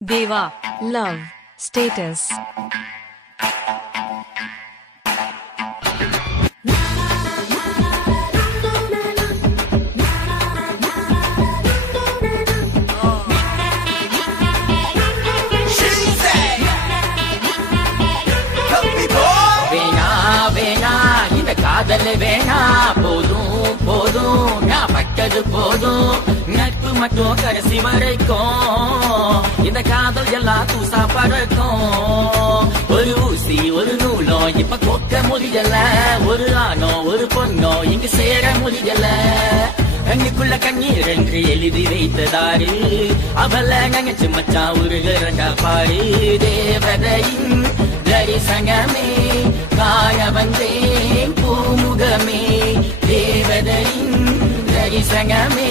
Deva, love, status. காதல் வேணா போதும் போதும் நான் பட்டது போதும் நட்பு மட்டும் கடைசி வரைக்கும் இந்த காதல் எல்லாம் தூசா பறக்கும் ஒரு ஊசி ஒரு நூலும் இப்ப கொக்க முடியல ஒரு ஆணோ ஒரு பொண்ணோ இங்கு சேர முடியல கண்ணுக்குள்ள கண்ணீர் என்று எழுதி வைத்ததாரு அவள நினைச்சு மச்சான் உருகிறங்க பாரு தேவதையின் தரிசனமே காய வந்தேன் பூமுகமே தேவதையின் தரிசனமே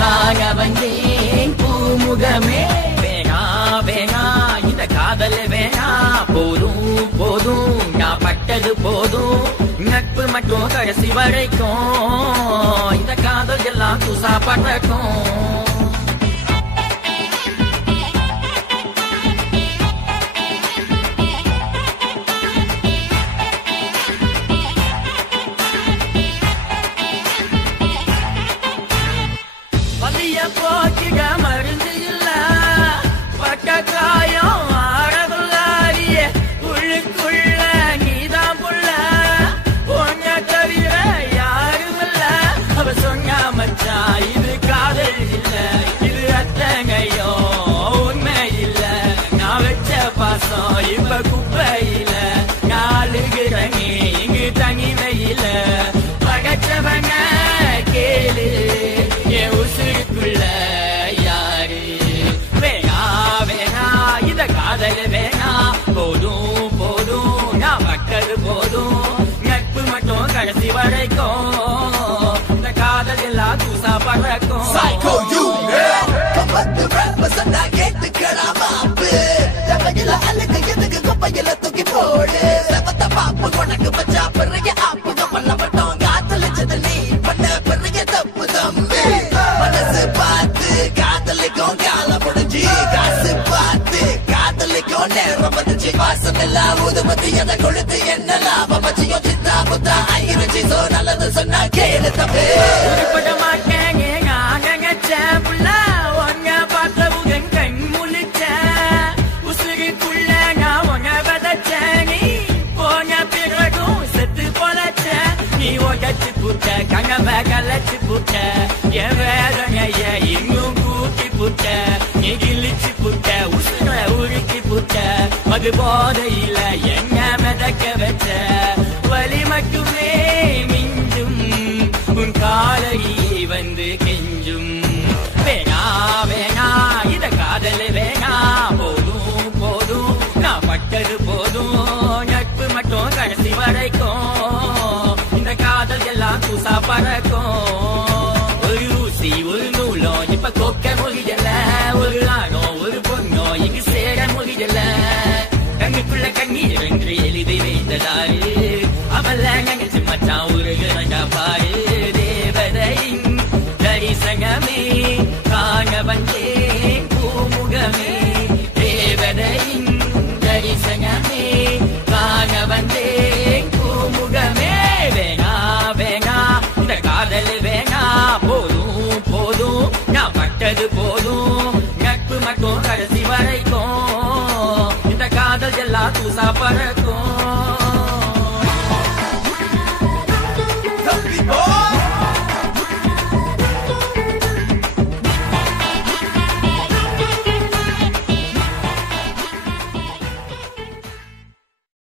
காய வந்தேன் பூமுகமே வேணா வேணா இந்த காதல் வேணா போதும் போதும் நான் பட்டது போதும் நட்பு மட்டும் கடைசி வரைக்கும் இந்த காதல் எல்லாம் தூசா பறக்கும் போக்கிட மருந்து இல்ல பட்ட காயம் ஆடகுள்ளாரிய உள்ளுக்குள்ள நீதான் புள்ள பொண்ண தவிர யாரும் இல்ல அவ சொன்னா மச்சா இது காதல் இல்ல இது அத்தனையோ உண்மை இல்ல நான் வச்ச பாசம் இப்ப குப்பையில நாளுகிறேன் இங்கு தனிமையில பகச்சவன கேளு என் உசுருக்குள்ள யாரு வேணா வேணா இத காதல் வேணா போதும் போதும் நான் பட்டது போதும் நட்பு மட்டும் கடைசி வரைக்கும் இந்த காதல் எல்லாம் தூசா பறக்கும் Psycho unit கம்பத்து rappers அண்ணா கேட்டுக்கடா மாப்பு தவகில அழுக்கு எதுக்கு குப்பையில தூக்கி போடு செவத்த பாப்பு உனக்கு பச்சா பெரிய ஆப்பு கப்பல்ல மட்டும் காத்தலிச்சது நீ பண்ண பெரிய தப்பு தம்பி மனசு பார்த்து காதலிக்கும் கால முடிஞ்சு காசு பார்த்து காதலிக்கும் நேரம் வந்துச்சு வாசம் எல்லாம் ஊதுமதி எதை கொழுத்து என்ன லாபம் வச்சியும் சித்தா புத்தா ஆயிருச்சு சோ நல்லது சொன்னா கேளு தம்பி உருப்பட மாட்டேங்க நான் நினைச்சேன் புள்ள உன்னை பார்த்தவுடன் கண் முழிச்சேன் உசுருக்குள்ள நான் உன்னை விதைச்சேன் நீ போன பிறகும் செத்து பொழைச்சேன் நீ உடச்சு புட்ட கனவை கலைச்சு புட்ட என் வேதனைய இன்னும் கூட்டி புட்ட நீ கிழிச்சு புட்ட உசுர உருக்கி புட்ட அது போதையில என்ன மிதக்க வச்ச வலி மட்டுமே மிஞ்சும் உன் காலையே வந்து கெஞ்சும் வேணா வேணா இத காதல் வேணா போதும் போதும் நான் பட்டது போதும் நட்பு மட்டும் கடைசி வரைக்கும் இந்த காதல் எல்லாம் தூசா பறக்கும் ஒரு ஊசி ஒரு நூலும் இப்ப கொக்க முடியல ஒரு ஆணோ ஒரு பொண்ணோ இங்கு சேர முடியல கண்ணுக்குள்ள கண்ணீர் என்று எழுதி வைத்ததாரு அவள நினைச்சு மச்சான் உருகிறண்டா பாரு தேவதையின் தரிசனமே காண வந்தேன் பூமுகமே தேவதையின் தரிசனமே காண வந்தேன் பூமுகமே வேணா வேணா இந்த காதல் வேணா போதும் போதும் நான் பட்டது போதும் நட்பு மட்டும் கடைசி வரைக்கும் இந்த காதல் எல்லாம் தூசா பறக்கும்